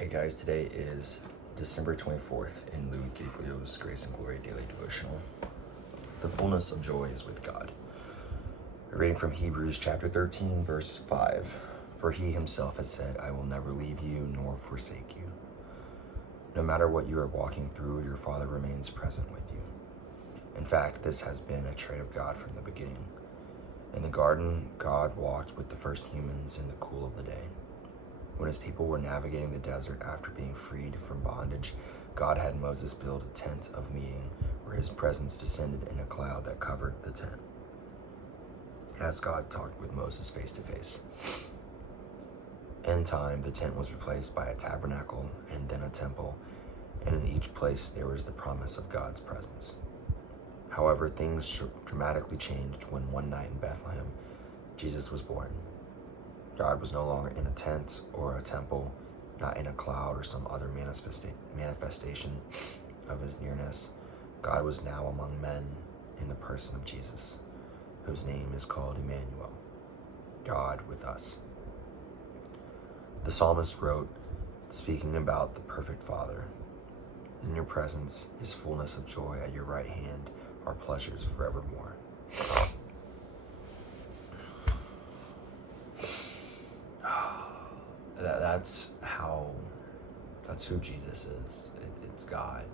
Hey guys, today is December 24th in Louis Giglio's Grace and Glory Daily Devotional. The fullness of joy is with God. A reading from Hebrews chapter 13, verse 5. For he himself has said, I will never leave you nor forsake you. No matter what you are walking through, your Father remains present with you. In fact, this has been a trait of God from the beginning. In the garden, God walked with the first humans in the cool of the day. When his people were navigating the desert after being freed from bondage, God had Moses build a tent of meeting where his presence descended in a cloud that covered the tent, as God talked with Moses face to face. In time, the tent was replaced by a tabernacle and then a temple, and in each place there was the promise of God's presence. However, things dramatically changed when one night in Bethlehem, Jesus was born. God was no longer in a tent or a temple, not in a cloud or some other manifestation of his nearness. God was now among men in the person of Jesus, whose name is called Emmanuel, God with us. The psalmist wrote, speaking about the perfect Father, in your presence is fullness of joy, at your right hand are pleasures forevermore. That's who Jesus is. It's God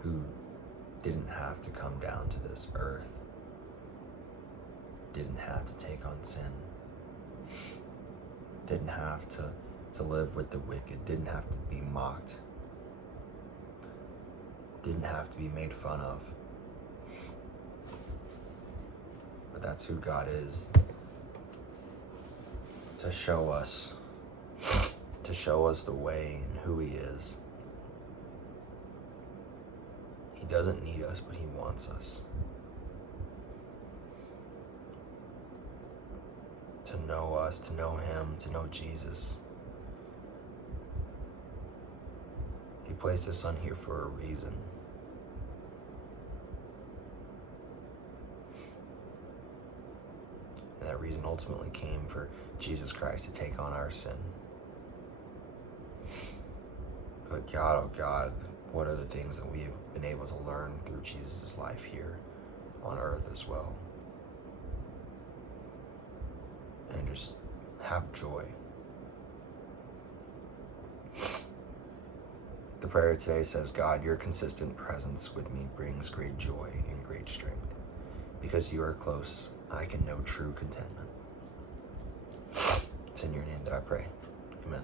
who didn't have to come down to this earth, didn't have to take on sin, didn't have to live with the wicked, didn't have to be mocked, didn't have to be made fun of. But that's who God is, to show us the way and who he is. He doesn't need us, but he wants us. To know us, to know him, to know Jesus. He placed his son here for a reason. And that reason ultimately came for Jesus Christ to take on our sin. But God, oh God, what are the things that we've been able to learn through Jesus' life here on earth as well? And just have joy. The prayer today says, God, your consistent presence with me brings great joy and great strength. Because you are close, I can know true contentment. It's in your name that I pray. Amen.